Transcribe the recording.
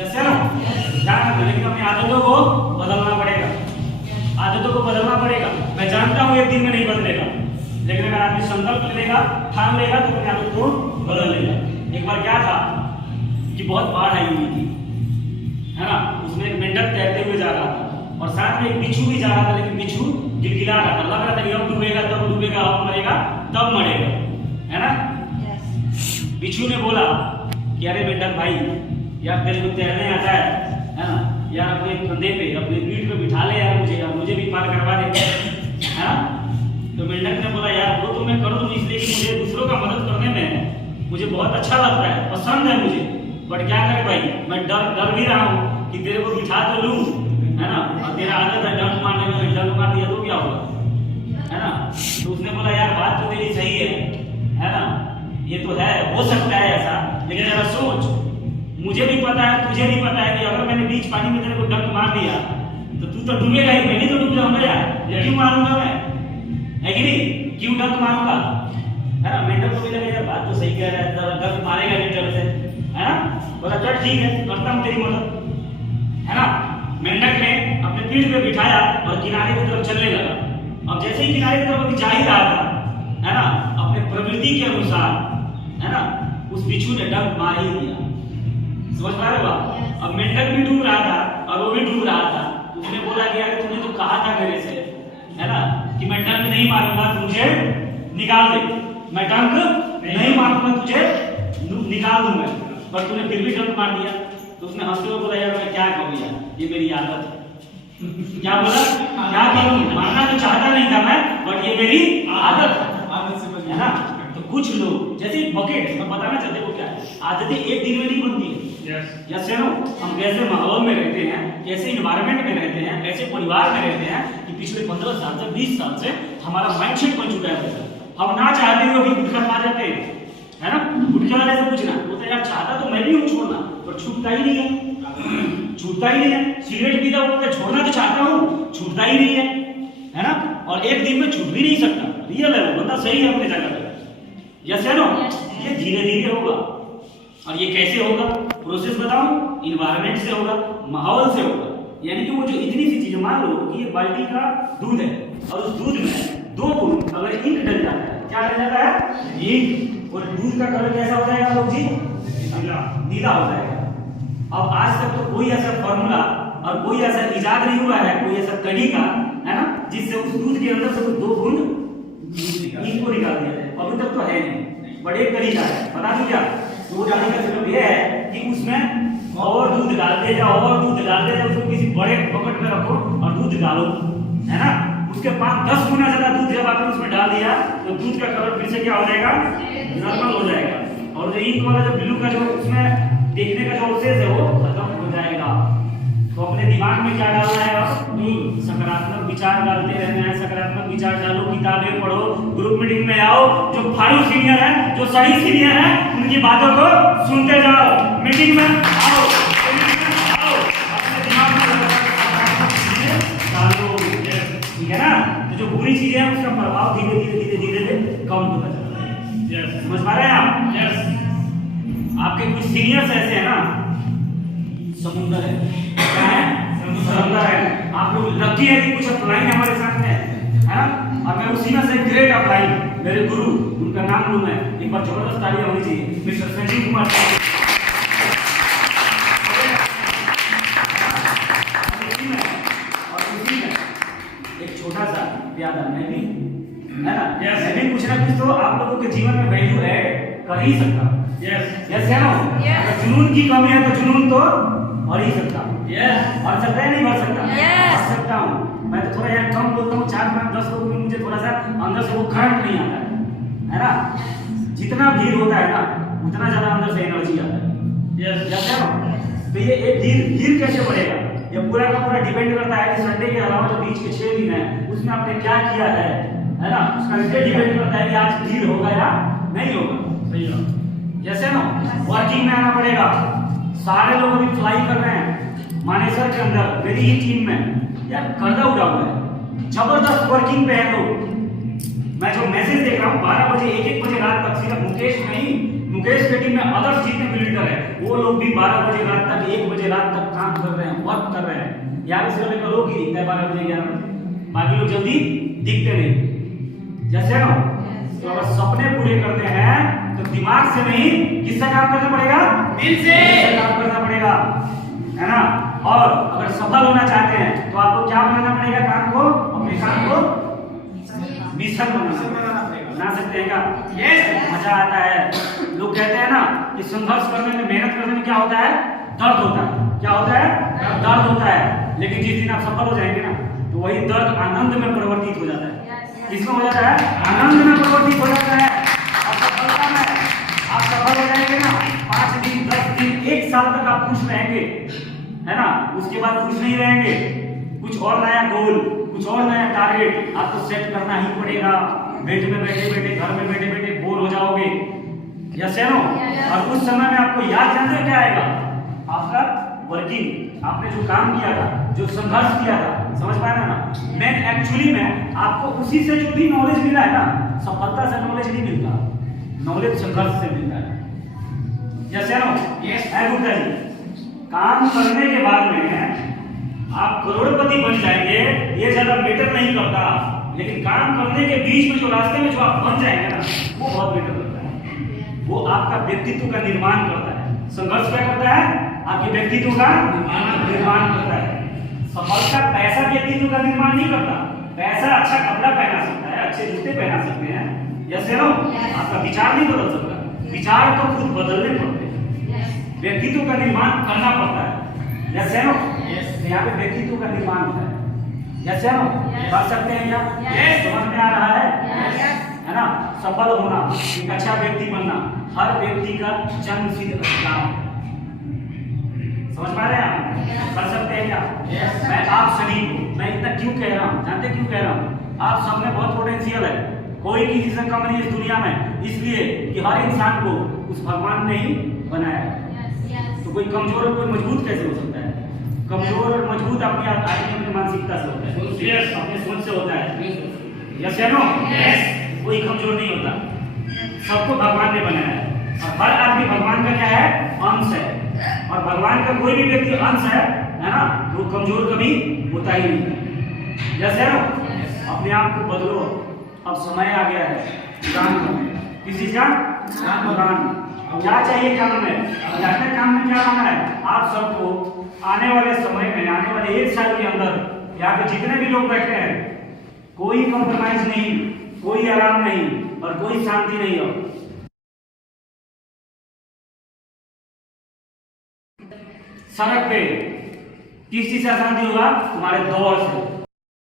Yes है ना? ध्यान रखो, लेकिन अपनी आदतों को बदलना पड़ेगा, आदतों को बदलना पड़ेगा। मैं जानता हूँ एक दिन में नहीं बदलेगा, लेकिन अगर आदमी संकल्प लेगा, ठान लेगा तो अपनी आदत को बदल लेगा। एक बार क्या था कि बहुत बाढ़ आई हुई थी, है ना? उसमें एक मेंढक तैरते हुए जा रहा था और साथ में एक बिच्छू भी जा रहा था, लेकिन बिच्छू गिलगिला रहा था, लग रहा था कि अब डूबेगा तब डूबेगा, अब मरेगा तब मरेगा, है ना? बिच्छू ने बोला कि अरे मेंढक भाई यार, तेरे को तैरने आता है ना? यार अपने कंधे पे, अपने पीठ पे बिठा ले यार, मुझे भी पार करवा दे, है ना? तो मेंढक ने बोला यार वो तो मैं कर दूं, इसलिए कि मुझे दूसरों का मदद करने में मुझे बहुत अच्छा लगता है, पसंद है मुझे, बट क्या करे भाई, मैं डर भी रहा हूँ कि तेरे को बिठा तो लूं, है ना? और तेरा आदत है डंक मारने में, डंक मार दिया तो क्या होगा, है ना? तो उसने बोला यार बात तो तेरी सही है ना? ये तो है, हो सकता है ऐसा, लेकिन जरा सोच, मुझे भी पता है, तुझे भी पता है कि अगर मैंने बीच पानी में तेरे को डंक मार दिया तो तू तो डूबेगा ही, मैं नहीं तो डूब जाऊंगा यार, क्यों मारूंगा मैं, है कि नहीं? क्यों डंक मारूंगा, है ना? मेंढक को भी लगा यार बात तो सही कह रहा है, डंक मारेगा नहीं डर से, है ना? बोला चल ठीक है, करता हूँ तेरी मदद, है ना? मेंढक ने अपने पीठ पे बिठाया और किनारे की तरफ चलने लगा। अब जैसे ही किनारे की तरफ जा ही रहा था, है ना, अपने प्रवृत्ति के अनुसार, है ना, उस बिच्छू ने डंक मार ही दिया। समझ पा रहे हो आप? अब मेंढक भी डूब रहा था और वो भी डूब रहा था। उसने बोला कि यार तूने तो कहा था मेरे से, है ना, कि मैं डंक नहीं मारूंगा, तुझे निकाल दे, मैं डंक नहीं मारूंगा, तुझे निकाल दूंगा, पर तूने फिर भी डंक मार दिया। तो उसने हंसते हुए बोला यार मैं क्या करूं यार, ये मेरी आदत है। क्या बोला? क्या करूं, मानना तो चाहता नहीं था मैं, बट ये मेरी आदत है ना? तो कुछ लोग जैसे बकेट, मैं बताना चाहते हो क्या है, आदतें एक दिन में नहीं बनती है। यस है ना? हम कैसे माहौल में रहते हैं, कैसे इन्वायरमेंट में रहते हैं, कैसे परिवार में रहते हैं कि पिछले 15 साल से 20 साल से हमारा माइंडसेट बन चुका है। हम ना चाहते हुए भी गुटखा खा जाते हैं, है ना? गुटखा वाले से पूछना बोलते यार चाहता तो मैं भी हूँ छोड़ना, पर छूटता ही नहीं है, छूटता ही नहीं है। सिगरेट पीता बोलते छोड़ना तो चाहता हूँ, छूटता ही नहीं है ना? और एक दिन में छूट भी नहीं सकता। रियल है, वो बंदा सही है अपने जगह पे। यस है ना? ये धीरे धीरे होगा। और ये कैसे होगा? प्रोसेस बताऊं, इन्वायरमेंट से होगा, माहौल से होगा। यानी कि वो जो इतनी सी चीज, मान लो कि ये बाल्टी का दूध है और उस दूध में 2 बूंद अगर इंक डल जाता है, क्या डल जाता है? इंक। और दूध का कलर कैसा हो जाएगा लोग जी? नीला हो जाएगा। अब आज तक तो कोई ऐसा फॉर्मूला और कोई ऐसा इजाद नहीं हुआ है, कोई ऐसा तरीका, है ना, जिससे उस दूध के अंदर से 2 बूंद इंक को निकाल दिया जाए। अभी तक तो है नहीं, बट एक तरीका है, बता दूं क्या? वो जानने का मतलब ये है कि उसमें और दूध डालते जाओ, और दूध डालते जाओ, उसको किसी बड़े बकेट में रखो और दूध डालो, है ना? उसके बाद 10 गुना ज्यादा दूध जब आपने उसमें डाल दिया तो दूध का कलर फिर से क्या हो जाएगा? नॉर्मल हो जाएगा। और जो इंक वाला जो ब्लू का जो उसमें देखने का जो प्रोसेस है वो खत्म हो जाएगा। तो अपने दिमाग में क्या डालना है? नहीं, सकारात्मक विचार डालते रहना है, सकारात्मक विचार डालो, किताबें पढ़ो, ग्रुप मीटिंग में आओ, जो फाइव सीनियर है, जो सही सीनियर है, उनकी बातों को सुनते जाओ, मीटिंग में आओ, अपने दिमाग में डालो, ठीक है ना? तो जो बुरी चीजें हैं उसका प्रभाव धीरे धीरे कम होता जाता है। समझ पा रहे हैं आप? आपके कुछ सीनियर्स ऐसे हैं ना, समुंदर है, क्या है? समुंदर है। आप लोग लकी है कि कुछ अपलाइन हमारे साथ में है ना? और मैं उसी में से ग्रेट अपलाइन, मेरे गुरु, उनका नाम लूं मैं, एक बार जबरदस्त तालियां होनी चाहिए, मिस्टर संजीव कुमार। और उसी में एक छोटा सा प्यादा मैं भी, है ना? मैं भी कुछ ना कुछ तो आप लोगों के जीवन में वैल्यू ऐड कर ही सकता हूं। यस है ना? अगर जुनून की कमी है तो जुनून तो भर ही सकता हूँ। भर सकता है नहीं भर सकता? भर सकता हूँ। मैं तो थोड़ा यार कम बोलता हूँ, 4, 5, 10 लोगों में मुझे थोड़ा सा अंदर से वो करंट नहीं आता है ना? जितना भीड़ होता है ना उतना ज्यादा अंदर से एनर्जी आता है। यस है ना? तो ये एक भीड़ कैसे बढ़ेगा? ये पूरा का पूरा डिपेंड करता है कि संडे के अलावा जो बीच के 6 दिन है उसमें आपने क्या किया है ना? उसका डिपेंड करता है कि आज भीड़ होगा या नहीं होगा। यस है ना? वर्किंग में आना पड़ेगा। सारे लोग अभी फ्लाई कर रहे हैं मानेसर के अंदर, मेरी ही टीम में यार कर्जा उठा हुआ है, जबरदस्त वर्किंग पे है लोग। मैं जो मैसेज देख रहा हूँ 12 बजे 1-1 बजे रात तक, सिर्फ मुकेश की टीम में अदर्स जितने बिल्डर है वो लोग भी 12 बजे रात तक, 1 बजे रात वक्त कर रहे हैं। यहाँ पे सिर्फ एक लोग ही दिखता है 12 बजे 11 बजे, बाकी लोग जल्दी दिखते नहीं। जैसे ना, तो अगर सपने पूरे करते हैं तो दिमाग से नहीं, किससे काम करना पड़ेगा? दिल से काम करना पड़ेगा, है ना। और अगर सफल होना चाहते हैं तो आपको क्या बनाना पड़ेगा? काम को, अपने काम को मिशन बनाना पड़ेगा। बना सकते हैं क्या? यस, मजा आता है। लोग कहते हैं ना कि संघर्ष करने में, मेहनत करने में क्या होता है? दर्द होता है। क्या होता है? दर्द होता है। लेकिन जिस दिन आप सफल हो जाएंगे ना, तो वही दर्द आनंद में परिवर्तित हो जाता है। किसमें हो जाता है? आनंद में परिवर्तित हो जाता है। और सफलता में आप सफल हो जाएंगे ना, 5 दिन 10 दिन 1 साल तक आप खुश रहेंगे, है ना। उसके बाद खुश नहीं रहेंगे, कुछ और नया गोल, कुछ और नया टारगेट आपको सेट करना ही पड़ेगा। बेड में बैठे बैठे, घर में बैठे बैठे बोर हो जाओगे, यस है नो। और उस समय में आपको याद जानते हो क्या आएगा? आपका वर्किंग, आपने जो काम किया था, जो संघर्ष किया था, समझ पाए ना। मैं एक्चुअली में आपको उसी से जो भी नॉलेज मिला है ना, सफलता से नॉलेज नहीं मिलता, नॉलेज संघर्ष से मिलता है, यस है नो। यस है गुप्ता जी। काम करने के बाद में आप करोड़पति बन जाएंगे, ये ज्यादा मैटर नहीं करता, लेकिन काम करने के बीच में जो रास्ते में जो आप बन जाएंगे ना, वो बहुत मैटर करता है। वो आपका व्यक्तित्व का निर्माण करता है। संघर्ष क्या करता है? आपके व्यक्तित्व का निर्माण करता है। सफलता पैसा व्यक्तित्व का निर्माण नहीं करता। पैसा अच्छा कपड़ा पहना सकता है, अच्छे जूते पहना सकते हैं, यस नो। आपका विचार नहीं बदल सकता, विचार तो खुद बदलने पड़ते हैं, व्यक्तित्व का निर्माण करना पड़ता है, यस नो। यहाँ पे व्यक्तित्व का निर्माण होता है, यस नो। कर सकते हैं क्या? समझ में आ रहा है ना। सफल होना, एक अच्छा व्यक्ति बनना हर व्यक्ति का जन्म सिद्ध अधिकार है। समझ पा रहे हैं आप? कर सकते हैं क्या? मैं आप सभी को, मैं इतना क्यों कह रहा हूँ, जानते क्यों कह रहा हूँ? आप सब में बहुत पोटेंशियल है, कोई किसी से कम नहीं इस दुनिया में, इसलिए कि हर इंसान को उस भगवान ने ही बनाया है। तो कोई कमजोर और कोई मजबूत कैसे हो सकता है? कमजोर और मजबूत अपनी अपनी मानसिकता से होता है, अपने सोच से होता है, यस या नो। कोई कमजोर नहीं होता, सबको भगवान ने बनाया है। और हर आदमी भगवान का क्या है? अंश है। और भगवान का कोई भी व्यक्ति अंश है ना, तो कमजोर कभी होता ही नहीं, यस है नो। अपने आप को बदलो, अब समय आ गया है काम करने। किस चीज का? काम। क्या चाहिए काम में? अपने काम में क्या करना है? आप सबको आने वाले समय में, आने वाले 1 साल के अंदर यहाँ पे जितने भी लोग बैठे हैं, कोई कॉम्प्रोमाइज नहीं, कोई आराम नहीं और कोई शांति नहीं हो। सड़क पे किस चीज से अशांति होगा? तुम्हारे दौड़ से।